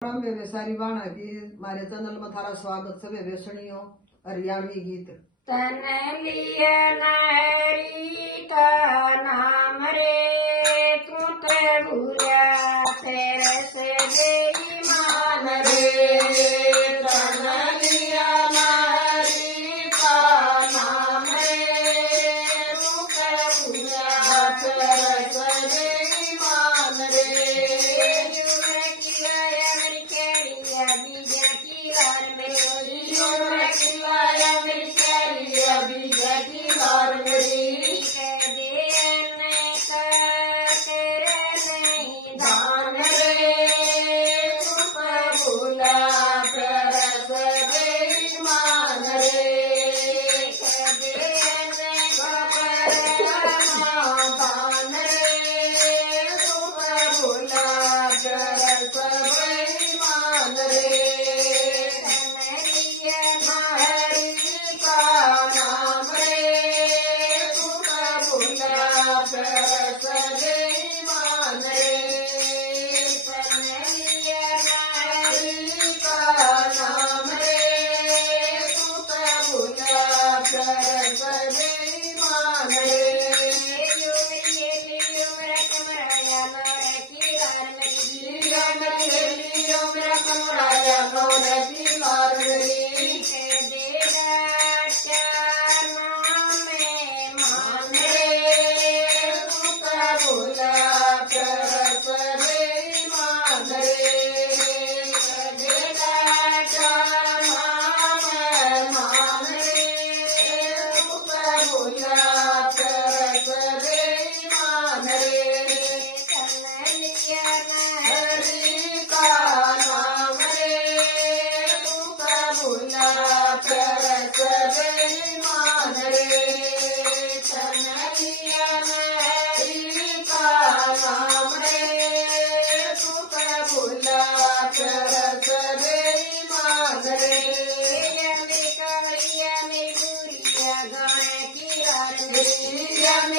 वे सारी वाणा की मारे चैनल में थारा स्वागत है व्यसनियों हरियाणवी गीत तन लिए नहरी का नाम रे तू ते भूला तेरे से बेईमान रे तन लिया नहरी का नाम रे तू ते भूला तेरे से बेईमान रे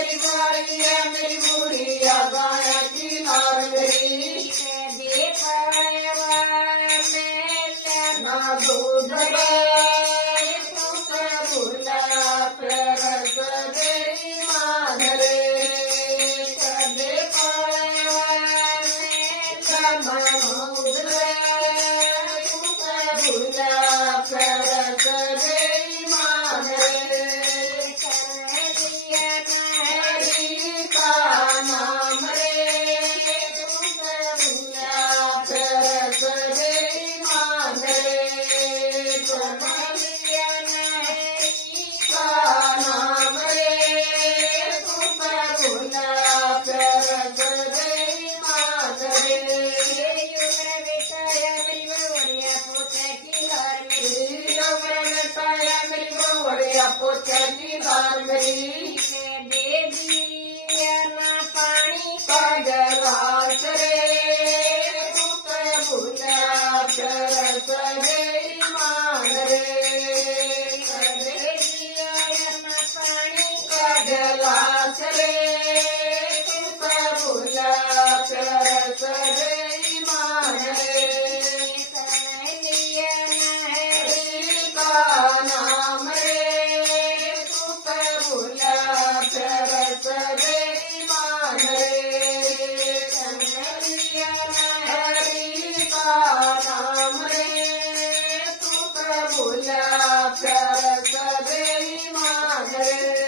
मेरी बुढ़िया गाया की नार मेरी ना दूध भूला परस बेईमान रे कदे भूला परस बेईमान रे पानी का गिलास रे तू भूला परस बेईमान रे पानी का गिलास रे तू भूला परस बेईमान रे नाम रे तू भूला परस बेईमान रे हरि का नाम रे तू भूला परस बेईमान रे